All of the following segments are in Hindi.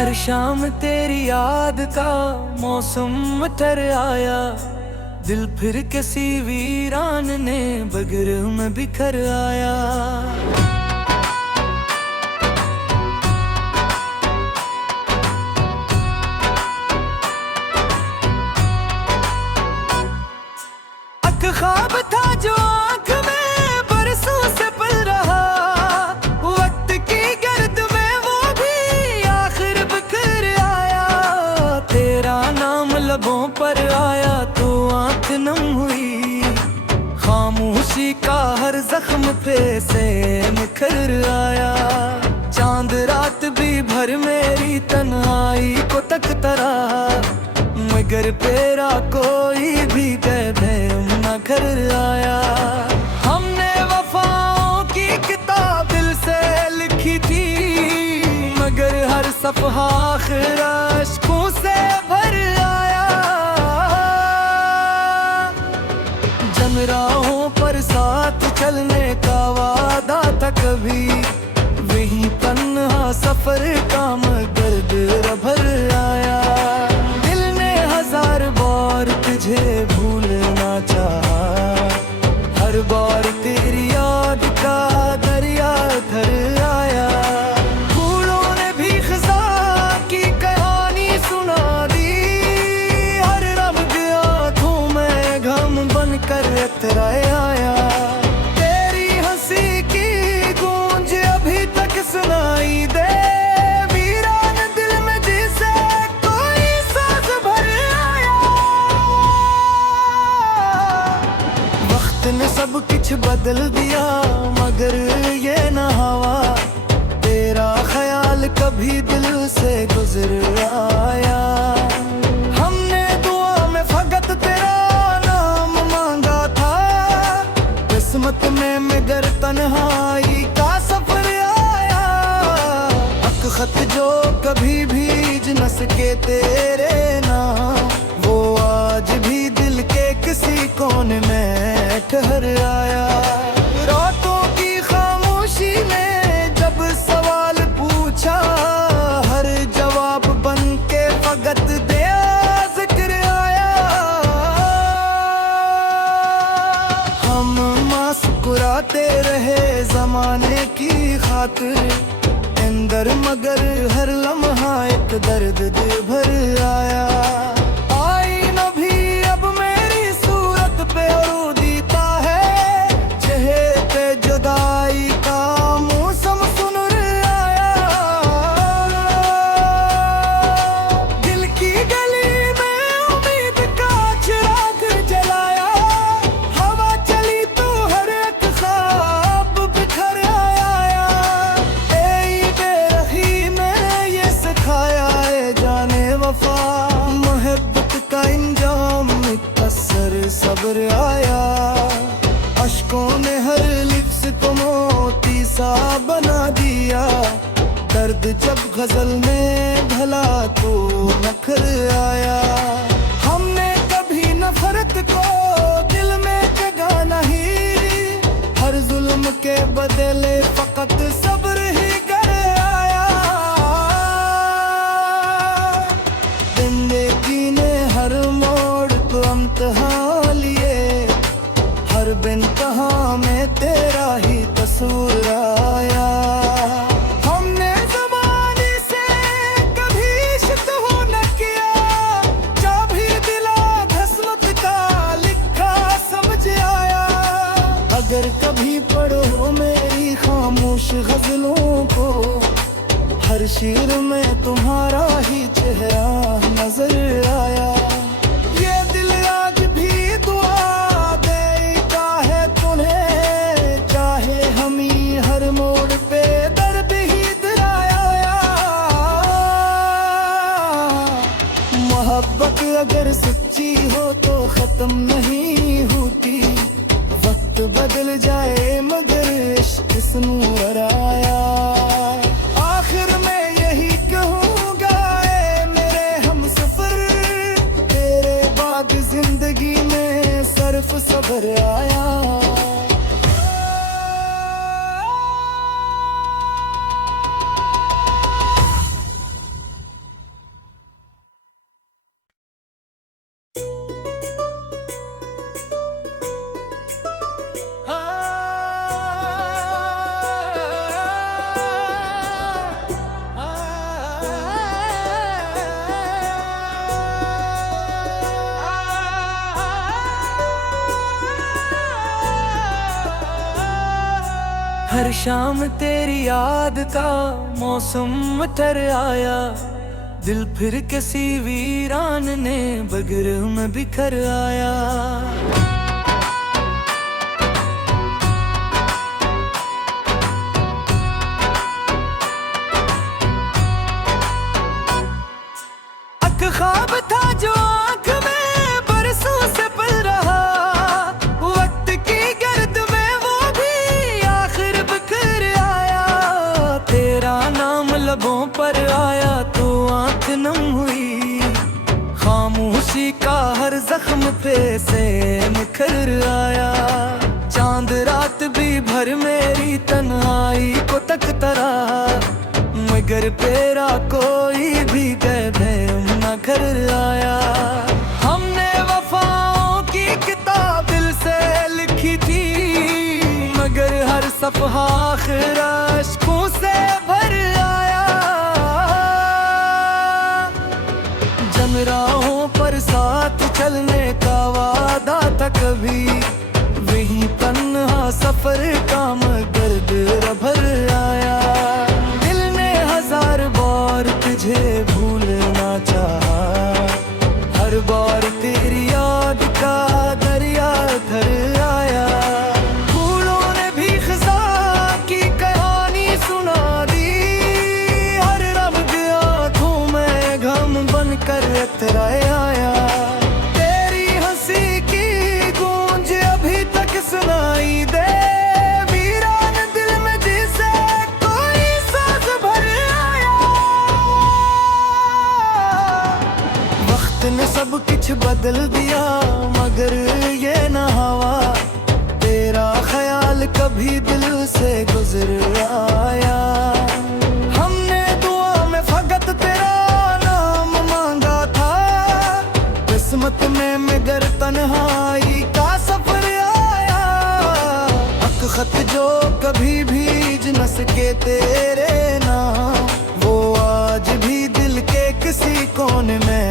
हर शाम तेरी याद का मौसम तर आया, दिल फिर किसी वीरान ने बगर में बिखर आया। एक ख्वाब था जो आंख में बरसों से पल रहा, वक्त की गर्द में वो भी आखिर बिखर आया। तेरा नाम लबों पर आया तो आंख नम हुई, खामोशी का हर जख्म पे से निखर आया। चांद रात भी भर मेरी तन्हाई को तकता रहा, मगर तेरा कोई भी पैम न कर आया। हमने वफाओं की किताब दिल से लिखी थी, मगर हर सफ़हा आखिर अश्कों से भर आया। जन राहों पर साथ चलने का वादा था कभी, वही तन्हा सफर का मगर्द भर आया। दिल ने हजार बार तुझे भूलना चाहा, हर बार तेरी याद का दरिया धर आया। फूलों ने भी खिज़ा की कहानी सुना दी, हर रंग आँखों में घम बन कर इतरा आया। तेरी हंसी की गूंज अभी तक सुनाई दे, वीरान दिल में जिसे कोई सांस भर आया। वक्त ने सब कुछ बदल दिया, मगर ये न हवा तेरा ख्याल कभी दिल से गुजर आया। हमने दुआ में फकत तेरा नाम मांगा था, किस्मत में मगर तन्हाई का सफर आया। हक खत जो कभी भीज न सके तेरे नाम, वो आज भी दिल के किसी कोने में ठहर आया। रातों की खामोशी ने जब सवाल पूछा, हर जवाब बन के फकत दया जिक्र आया। हम मुस्कुराते रहे जमाने की खातिर, अंदर मगर हर लम्हा एक दर्द दिल भर आया। आईना भी अब मेरी सूरत पे रूदीता है, चेहरे जुदाई का मौसम सुनर आया। दिल की गली में उम्मीद का चिराग जलाया, हवा चली तो हर एक ख्वाब बिखर आया। ए बेरखी में ये सिखाया है जाने वफा, मोहब्बत का इंजाम मुकस्सर सब्र आया। अश्कों ने हर लिप्स को मोती सा बना दिया, दर्द जब गजल में भला तो नखर आया। हमने कभी नफरत को दिल में जगा नहीं, हर जुल्म के बदले फकत सब्र ही कर आया। जिंदगी ने हर मोड़ को इम्तिहान लिए, हर बिन कहा में तेरा ही कसूर आया। हमने ज़माने से कभी शिकवा न किया, जा भी दिला किस्मत का लिखा समझ आया। अगर कभी पढ़ो मेरी खामोश गजलों को, हर शेर में तुम्हारा ही चेहरा नजर आया। ये दिल आज भी दुआ देता है तुम्हें, चाहे हम ही हर मोड़ पे दर्द ही दिलाया। मोहब्बत अगर सच्ची हो तो खत्म नहीं होती, वक्त बदल जाए मगर इश्क नूर आया। आखिर में यही कहूँगा ऐ मेरे हमसफर, तेरे बाद जिंदगी में सर्फ सब्र आया। हर शाम तेरी याद का मौसम तर आया, दिल फिर किसी वीरान ने बगर में बिखर आया। ख्वाब था जो आँख में बरसों से पल रहा, वक्त की गर्द में वो भी आखिर बिखर आया। तेरा नाम लबों पर आया तो आँख नम हुई, खामोशी का हर जख्म पे से निखर आया। चांद रात भी भर मेरी तन्हाई को तकता रहा, मगर तेरा कोई भी कहते न घर आया। हमने वफाओं की किताब दिल से लिखी थी, मगर हर सफ़हा आखिर अश्कों से भर आया। जन राहों पर साथ चलने का वादा था कभी, वही तन्हा सफर का मगर भर आया। हजार बार तुझे भूलना चाहा, हर बार तेरी याद का दरिया धर आया। फूलों ने भी खिज़ा की कहानी सुना दी, हर रब आँखों में गम बनकर इतराए आया। तेरी हंसी की गूंज अभी तक सुनाई दे, ने सब कुछ बदल दिया मगर ये न हवा। तेरा ख्याल कभी दिल से गुजर आया। हमने दुआ में फकत तेरा नाम मांगा था, किस्मत में मगर तन्हाई का सफर आया। हक खत जो कभी भीज न सके तेरे नाम, वो आज भी दिल के किसी कोने में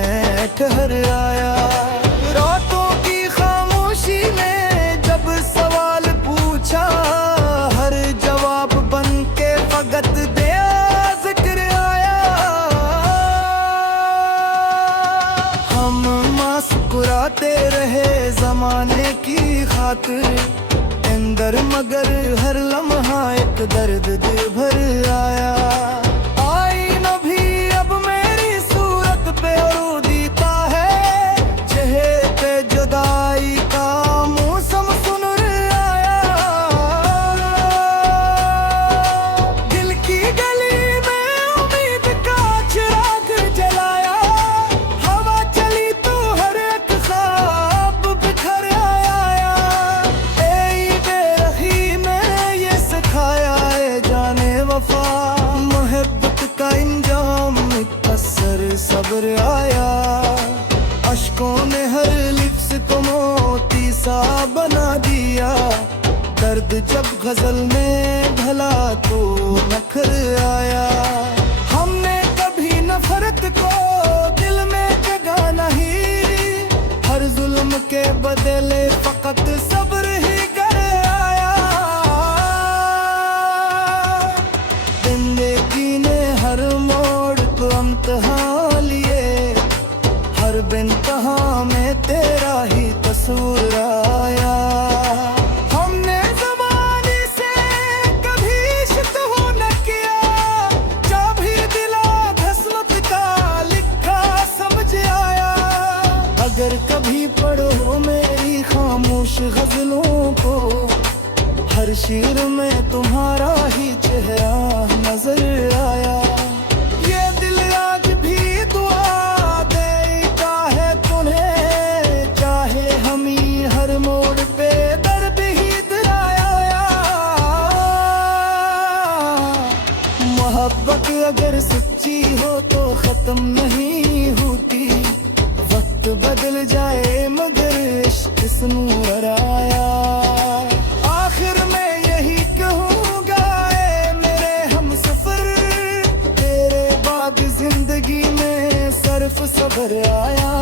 ठहर आया। रातों की खामोशी ने जब सवाल पूछा, हर जवाब बन के फकत दया जिक्र आया। हम मुस्कुराते रहे जमाने की खातिर, अंदर मगर हर लम्हा एक दर्द दिल भर आया। सब्र आया, अश्कों ने हर लिप्स को मोती सा बना दिया। दर्द जब गजल में भला तो नखर आया। हमने कभी नफरत को दिल में जगा नहीं, हर जुल्म के बदले फकत सब्र ही कर आया। जिंदगी ने हर मोड़ को इम्तिहान लिए, हर बिनतहा में तेरा ही कसूर आया। हमने ज़माने से कभी शिकवा न किया, जा भी दिला किस्मत का लिखा समझ आया। अगर कभी पढ़ो मेरी खामोश गजलों को, हर शेर में तुम्हारा ही चेहरा नजर आया। मोहब्बत अगर सच्ची हो तो खत्म नहीं होती, वक्त बदल जाए मगर इश्क नूर आया। आखिर में यही कहूँगा ऐ मेरे हमसफर, तेरे बाद जिंदगी में सिर्फ सब्र आया।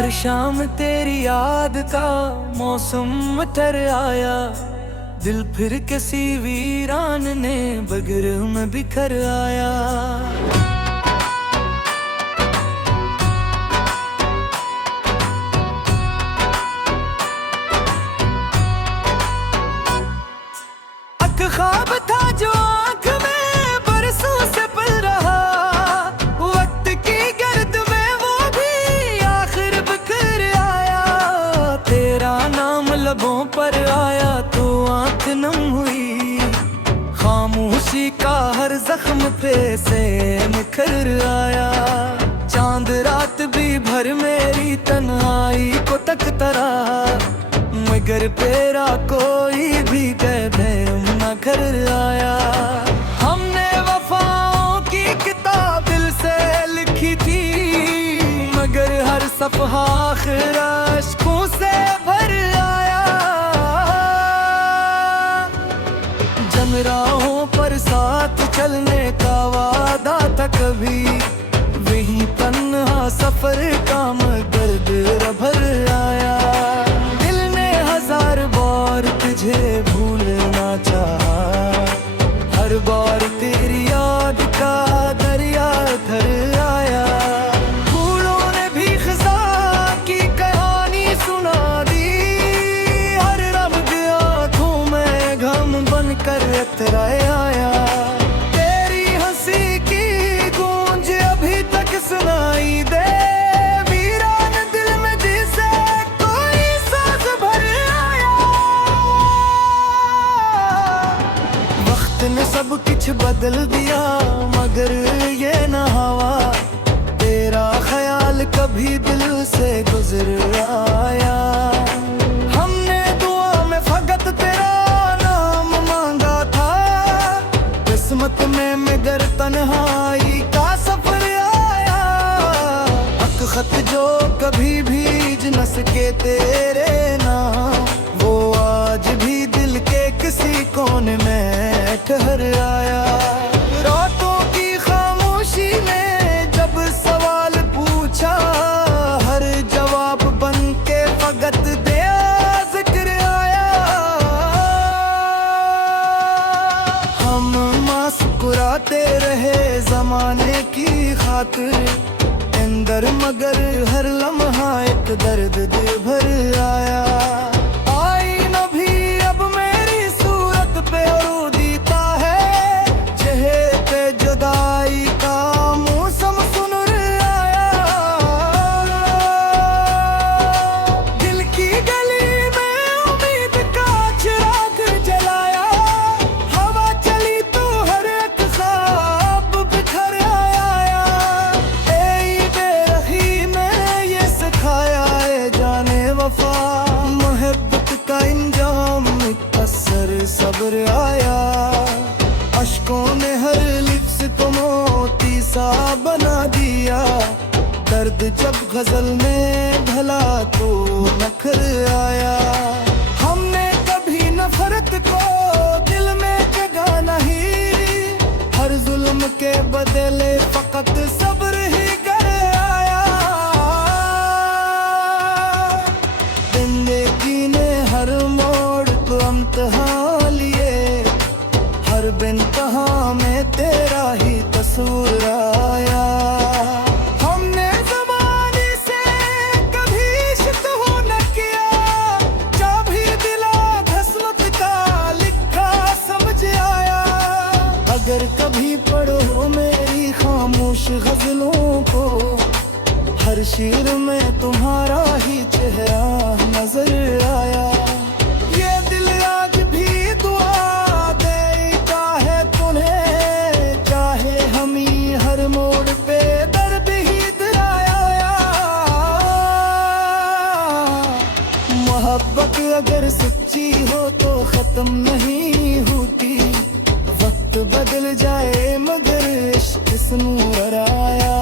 हर शाम तेरी याद का मौसम ठहर आया, दिल फिर किसी वीरान ने बगर में बिखर आया। ख्वाब था जो आँख में बरसों से पल रहा, वक्त की गर्द में वो भी आखिर बिखर आया। तेरा नाम लबों पर आया तो आँख नम हुई, खामोशी का हर जख्म पे से निखर आया। चांद रात भी भर मेरी तन्हाई को तकता रहा, मगर तेरा कोई भी कदम न कर आया। हमने वफाओं की किताब दिल से लिखी थी, मगर हर सफ़हा आखिर अश्कों से भर आया। जन राहों पर साथ चलने का वादा था कभी, वही तन्हा सफर का मगर्द भर आया। तुझे भूलना चाहा, हर बार तेरी याद का दरिया धर आया। फूलों ने भी खिज़ा की कहानी सुना दी, हर रब की आँखों में गम बनकर इतराए आया। तेरी हंसी की गूंज अभी तक सुनाई दे, ने सब कुछ बदल दिया मगर ये न हवा, तेरा ख्याल कभी दिल से गुजर आया। हमने दुआ में फकत तेरा नाम मांगा था, किस्मत में मगर तन्हाई का सफर आया। हक खत जो कभी भीज न सके तेरे नाम, वो आज भी दिल के किसी कोने में ठहर आया। रातों की खामोशी में जब सवाल पूछा, हर जवाब बन के फकत दया जिक्र आया। हम मुस्कुराते रहे जमाने की खातिर, अंदर मगर हर लम्हा एक दर्द दिल भर आया। आई न भी अब मेरी सूरत पे जुदाई का मौसम सुन आया। दिल की गली में उम्मीद का चिराग जलाया, हवा चली तो हर एक ख्वाब बिखर आया। ए बेरखी में ये सिखाया है जाने वफा, मोहब्बत का इंजाम मुकस्सर सब्र आया। अश्कों ने हर लिप्स को मोती सा बना दिया, दर्द जब गजल में ढला तो नखर आया। हमने कभी नफरत को दिल में जगा नहीं, हर जुल्म के बदले फकत सब्र ही कर आया। जिंदगी ने हर मोड़ को इम्तिहान लिए, हर बिनतहा में तेरा ही कसूर आया। हमने ज़माने से कभी शिकवा न किया, जा भी दिला किस्मत का लिखा समझ आया। अगर कभी पढ़ो मेरी खामोश गजलों को, हर शेर में तुम्हारा ही चेहरा नजर आया। ये दिल आज भी दुआ देता है तुम्हें, चाहे हम ही हर मोड़ पे दर्द ही दिलाया। मोहब्बत अगर सच्ची हो तो खत्म नहीं होती, वक्त बदल जाए मगर इश्क सुनूर आया।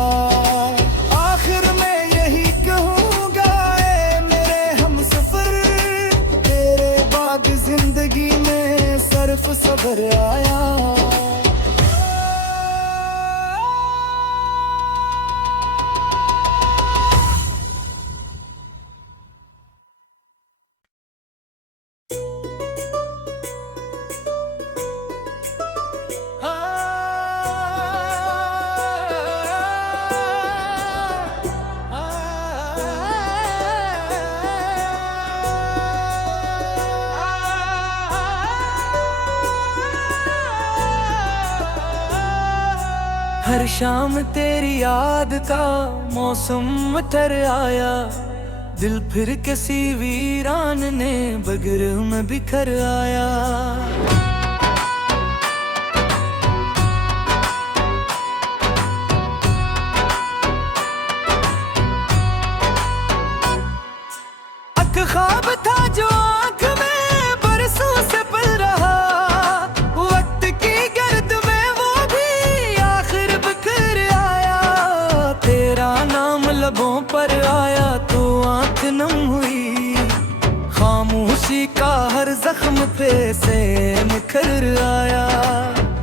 आखिर में यही कहूँगा ऐ मेरे हमसफर, तेरे बाद जिंदगी में सर्फ सब्र आया। हर शाम तेरी याद का मौसम तर आया, दिल फिर किसी वीरान ने बगर में बिखर आया। ख्वाब था जो आँख में बरसों से पल रहा, वक्त की गर्द में वो भी आखिर बिखर आया। तेरा नाम लबों पर आया तो आँख नम हुई, खामोशी का हर जख्म पे से निखर आया।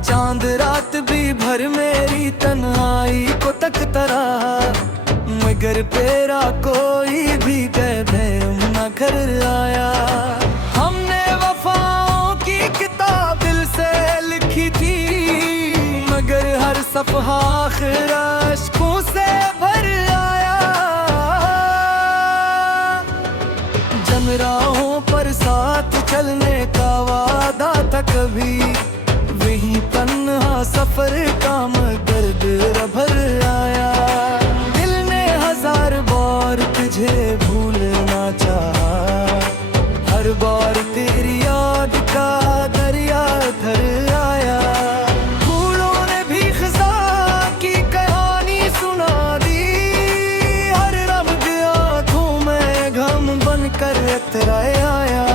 चांद रात भी भर मेरी तन्हाई को तकता रहा, मगर तेरा कोई भी कदम न कर आया। हमने वफाओं की किताब दिल से लिखी थी, मगर हर सफ़हा आखिर अश्कों से भर आया। जन राहों पर साथ चलने का वादा था कभी, वही तन्हा सफर का मगर भर आया। तुझे भूलना चाहा, हर बार तेरी याद का दरिया धर आया। फूलों ने भी खिज़ा की कहानी सुना दी, हर रंग आँखों में गम बन कर आया।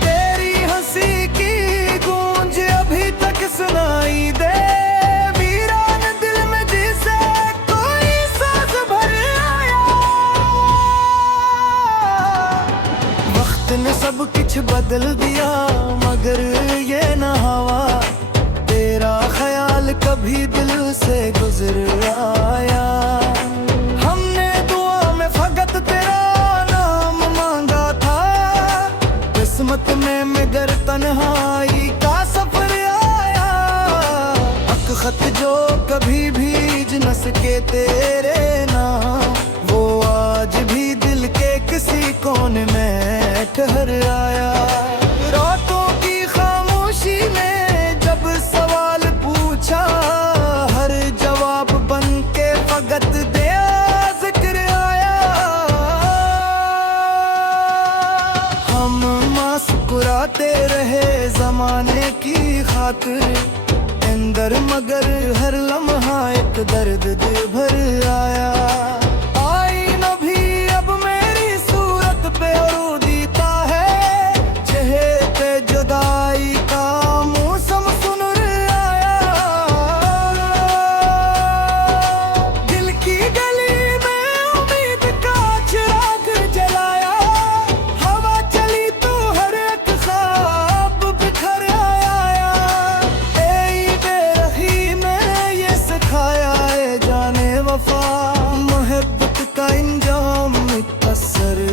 तेरी हंसी की गूंज अभी तक सुनाई दे, ने सब कुछ बदल दिया मगर ये न हवा, तेरा ख्याल कभी दिल से गुजर आया। हमने दुआ में फकत तेरा नाम मांगा था, किस्मत में मगर तन्हाई का सफर आया। हक खत जो कभी भीज न सके तेरे नाम, वो आज भी दिल के किसी कोने में ठहर आया। रातों की खामोशी में जब सवाल पूछा, हर जवाब बन के फकत दया जिक्र आया। हम मुस्कुराते रहे जमाने की खातिर, अंदर मगर हर लम्हा एक दर्द दिल भर आया।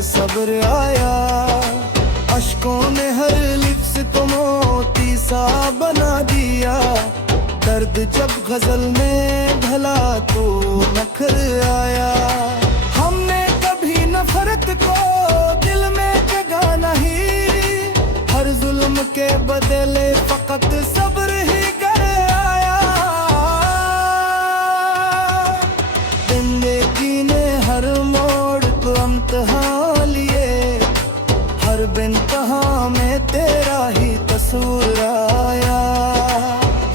सब्र आया, अश्कों ने हर लिप्स को मोती सा बना दिया। दर्द जब गजल में ढला तो नखर आया। हमने कभी नफरत को दिल में जगह नहीं, हर जुल्म के बदले फकत सब्र ही कर आया। जिंदगी ने हर मोड़ को इम्तिहान, हर बिनतहा में तेरा ही कसूर आया।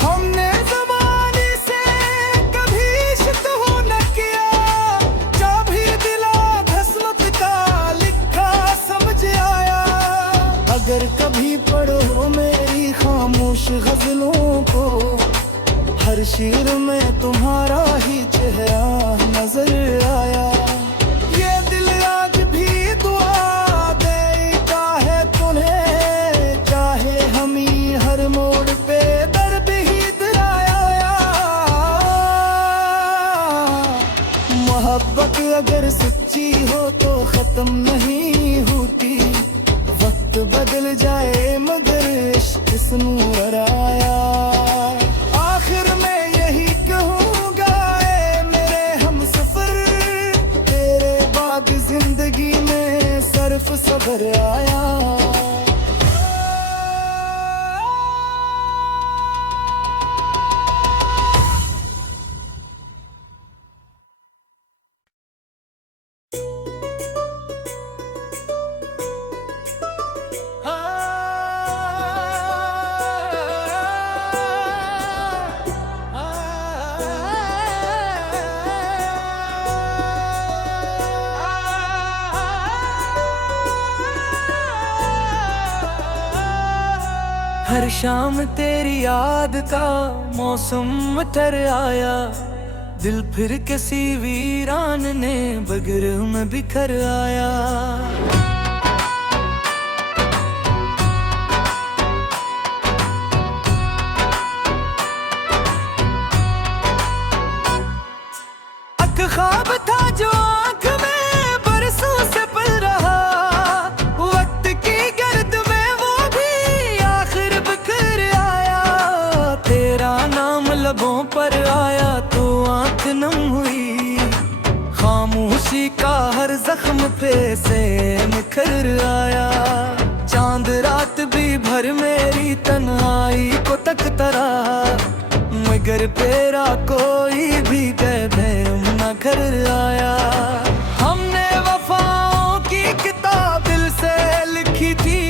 हमने ज़माने से कभी शिकवा न किया, जा भी दिला किस्मत का लिखा समझ आया। अगर कभी पढ़ो मेरी खामोश गजलों को, हर शेर में तुम्हारा ही चेहरा नजर आया। ये दिल आज भी दुआ हर मोड़ पे दर्द ही दिलाया। मोहब्बत अगर सच्ची हो तो खत्म नहीं होती, वक्त बदल जाए मगर इश्क सुनूर आया। आखिर में यही कहूँगा ऐ मेरे हमसफर, तेरे बाद जिंदगी में सिर्फ सब्र आया। हर शाम तेरी याद का मौसम तर आया, दिल फिर किसी वीरान ने बगर में बिखर आया। ख्वाब था जो आंख में बरसों से पल रहा, वक्त की गर्द में वो भी आखिर बिखर आया। तेरा नाम लबों पर आया तो आंख नम हुई, खामोशी का हर जख्म पे से निखर आया। चांद रात भी भर मेरी तन्हाई को तकता रहा, मगर तेरा कोई भी कदम न कर आया। हमने वफाओं की किताब दिल से लिखी थी,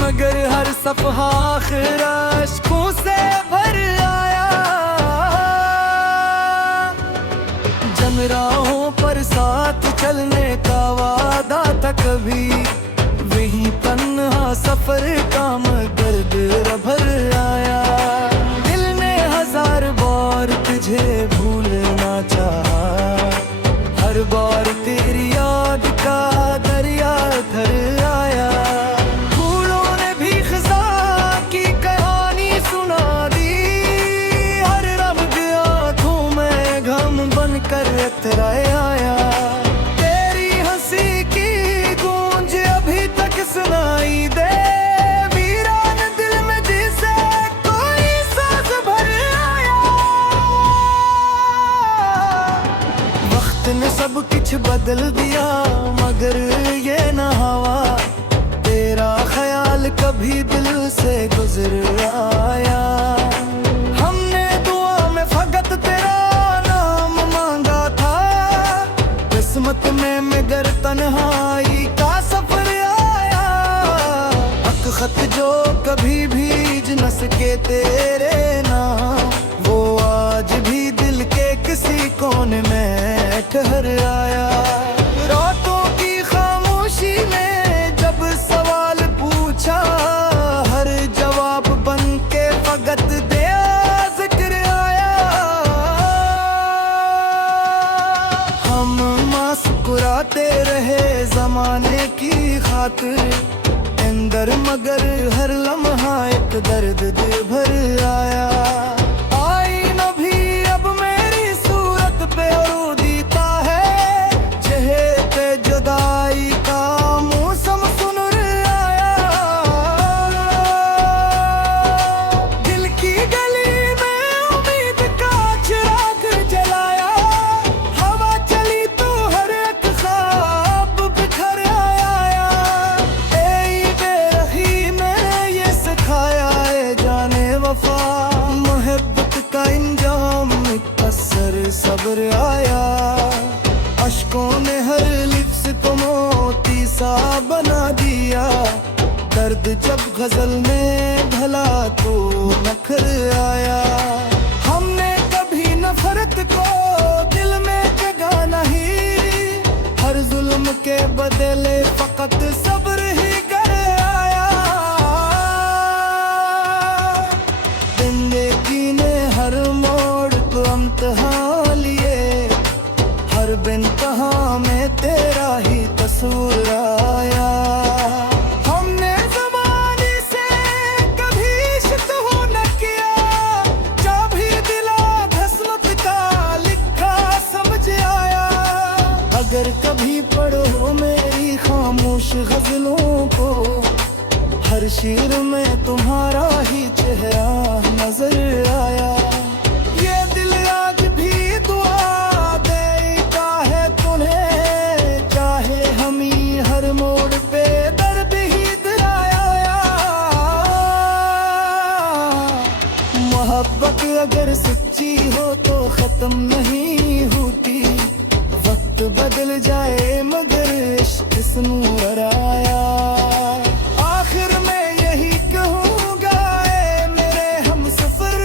मगर हर सफ़हा आखिर अश्कों से भर आया। जम राहों पर साथ चलने का वादा था कभी, वही तन्हा सफर का मगर भर आया। तुझे भूलना चाहा, हर बार तेरी याद का दरिया धर आया। फूलों ने भी खिज़ा की कहानी सुना दी, हर रंग आँखों में गम बन कर इतरा आया। तेरी हंसी की गूंज अभी तक सुनाई दे, ने सब कुछ बदल दिया मगर ये न हवा, तेरा ख्याल कभी दिल से गुजर आया। हमने दुआ में फकत तेरा नाम मांगा था, किस्मत में मगर तन्हाई का सफर आया। हक खत जो कभी भीज न सके तेरे नाम, वो आज भी दिल के किसी कोने में ठहर आया। रातों की खामोशी में जब सवाल पूछा, हर जवाब बन के फकत दया जिक्र आया। हम मुस्कुराते रहे जमाने की खातिर, अंदर मगर हर लम्हा एक दर्द दे भर आया। सब्र आया, अश्कों ने हर लिप्स को मोती सा बना दिया। दर्द जब गजल में ढला तो नखर आया। हमने कभी नफरत को दिल में जगह नहीं, हर जुल्म के बदले फकत सब्र ही कर आया। जिंदगी ने हर मोड़ को इम्तिहान, हर बिन कहा में तेरा ही कसूर आया। हमने ज़माने से कभी शिकवा न किया, जा भी दिला धस्मत का लिखा समझ आया। अगर कभी पढ़ो मेरी खामोश गजलों को, हर शेर में तुम्हारा ही चेहरा नजर आया। ये दिल आज भी दुआ मोहब्बत अगर सच्ची हो तो खत्म नहीं होती, वक्त बदल जाए मगर इश्क सुनूर आया। आखिर में यही कहूँगा मेरे हमसफर,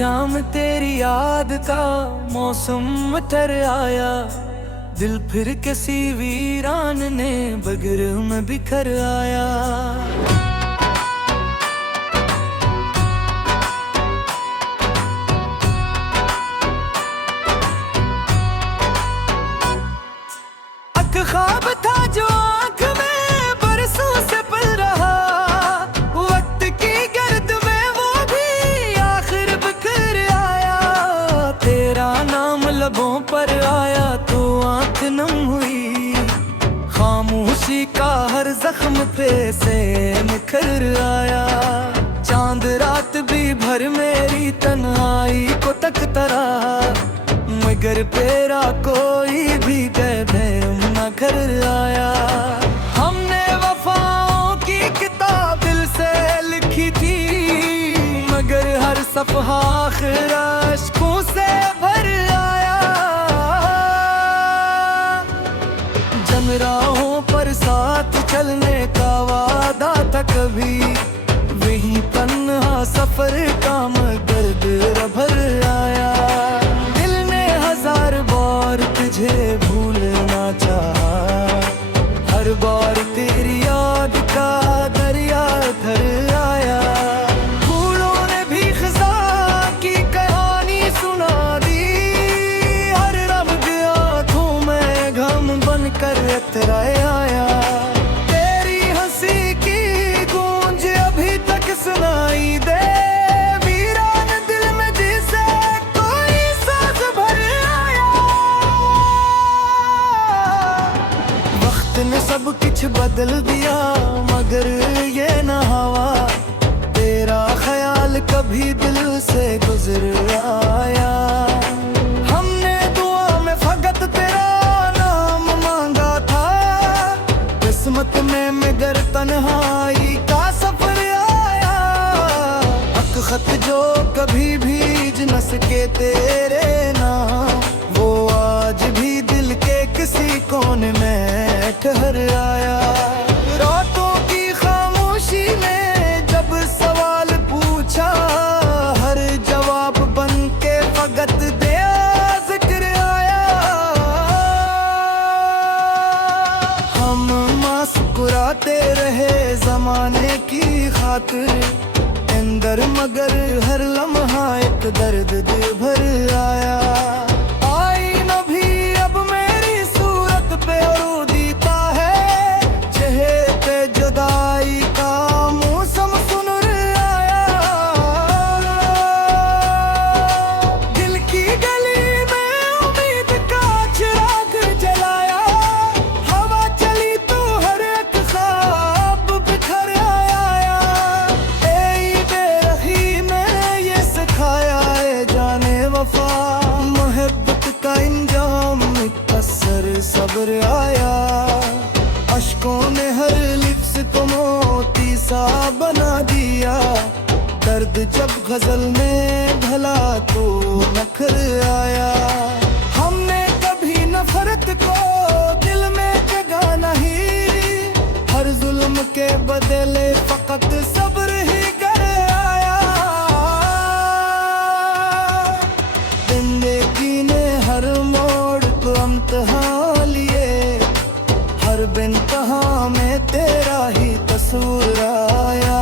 शाम तेरी याद का मौसम ठहर आया, दिल फिर किसी वीरान ने बगर में बिखर आया। ख्वाब था जो आँख में बरसों से पल रहा, वक्त की गर्द में वो भी आखिर बिखर आया। तेरा नाम लबों पर आया तो आँख नम हुई, खामोशी का हर जख्म पे से निखर आया। चांद रात भी भर मेरी तन्हाई को तकता रहा, मगर तेरा कोई भी कदम न कर आया। हमने वफाओं की किताब दिल से लिखी थी, मगर हर सफ़हा आखिर अश्कों से भर आया। जन राहों पर साथ चलने का वादा था कभी, वही तन्हा सफर का मगर भर आया। तुझे भूलना चाहा, हर बार तेरी याद का दरिया धर आया। फूलों ने भी खिज़ा की कहानी सुना दी, हर रंग आँखों में गम बन कर इतर आया। तेरी हंसी की गूंज अभी तक सुनाई दे, ने सब कुछ बदल दिया मगर ये न हवा, तेरा ख्याल कभी दिल से गुजर आया। हमने दुआ में फकत तेरा नाम मांगा था, किस्मत में मगर तन्हाई का सफर आया। हक खत जो कभी भीज न सके तेरे नाम, वो आज भी दिल के किसी कोने में ठहर आया। रातों की खामोशी में जब सवाल पूछा, हर जवाब बन के फकत दया जिक्र आया। हम मुस्कुराते रहे जमाने की खातिर, अंदर मगर हर लम्हा एक दर्द दिल भर आया। सब्र आया, अश्कों ने हर लिप्स को मोती सा बना दिया। दर्द जब गजल में ढला तो नखर आया। हमने कभी नफरत को दिल में जगा नहीं, हर जुल्म के बदले फकत सब्र ही कर आया। जिंदगी ने हर मोड़ को इम्तिहान, हर बिन कहा में तेरा ही कसूर आया।